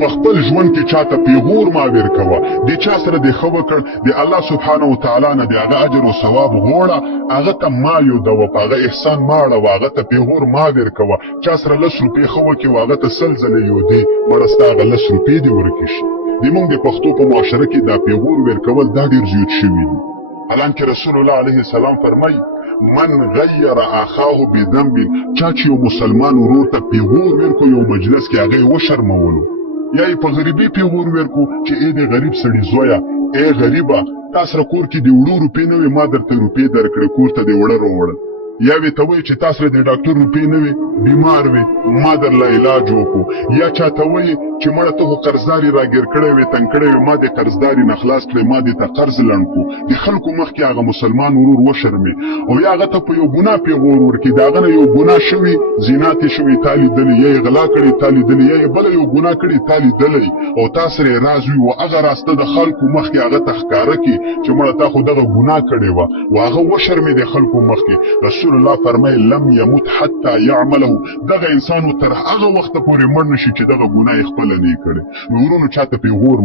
په خپل ژوند کې چاته پیغور ما ورکوه د چا سره دې ښه وکړ د الله سبحانه وتعالی نه د هغه اجر او ثواب غواړه هغه ته ما یودوه په هغه احسان ما اړوه هغه ته پیغور ما ورکوه چا سره 10 روپۍ ښه وکړې هغه ته 100 ځله یودې مړه ستا هغه 10 روپۍ دې ورکې شي زموږ د پښتو په معاشره کې دا پیغور ورکول دا ډېر زیات شوي دي حالانکه رسول الله علیه السلام فرمایي من غیر اخاه بذنب چا چې یو مسلمان ورور ته پیغور ورکو یو مجلس کې هغه وشرمولو یا یې په غریبۍ پیغور ورکو چې ای د غریب سړي زویه ای غریبه تا سره کور کې د وړو روپۍ نه وي ما درته روپۍ درکړې کور ته دې وړه راوړل یا وې ته وایي چې تا سره د ډاکټر روپۍ نه وي بیمار وي ما درله علاج وکړو یا چاته وایي چې مړه ته خو قرضداري راګیر کړی وې تنګ کړی وې ما دې قرضداري نه خلاص کړی ما دې ته قرض لنډ کړو د خلکو مخکې هغه مسلمان ورور وشرمې او یا هغه ته په یو ګناه پیغور ورکړي د هغه نه یو ګناه شوي زنا تې شوي تا لیدلې یا یې غلا کړې تا لیدلې یا یې بله یو ګناه کړې تا لیدلی او تا سره یې راز وي و هغه راسته د خلکو مخکې هغه ته ښکاره کړي چې مړه تا خو دغه ګناه کړې وه و هغه وشرمې د خلکو مخکې رسول الله فرمایي لم يمت حتى يعمله دغه انسان تر هغه وخت پورې مړ نشي چې دغه ګناه یې خپله نه کړي نو ورونو چاته پیغور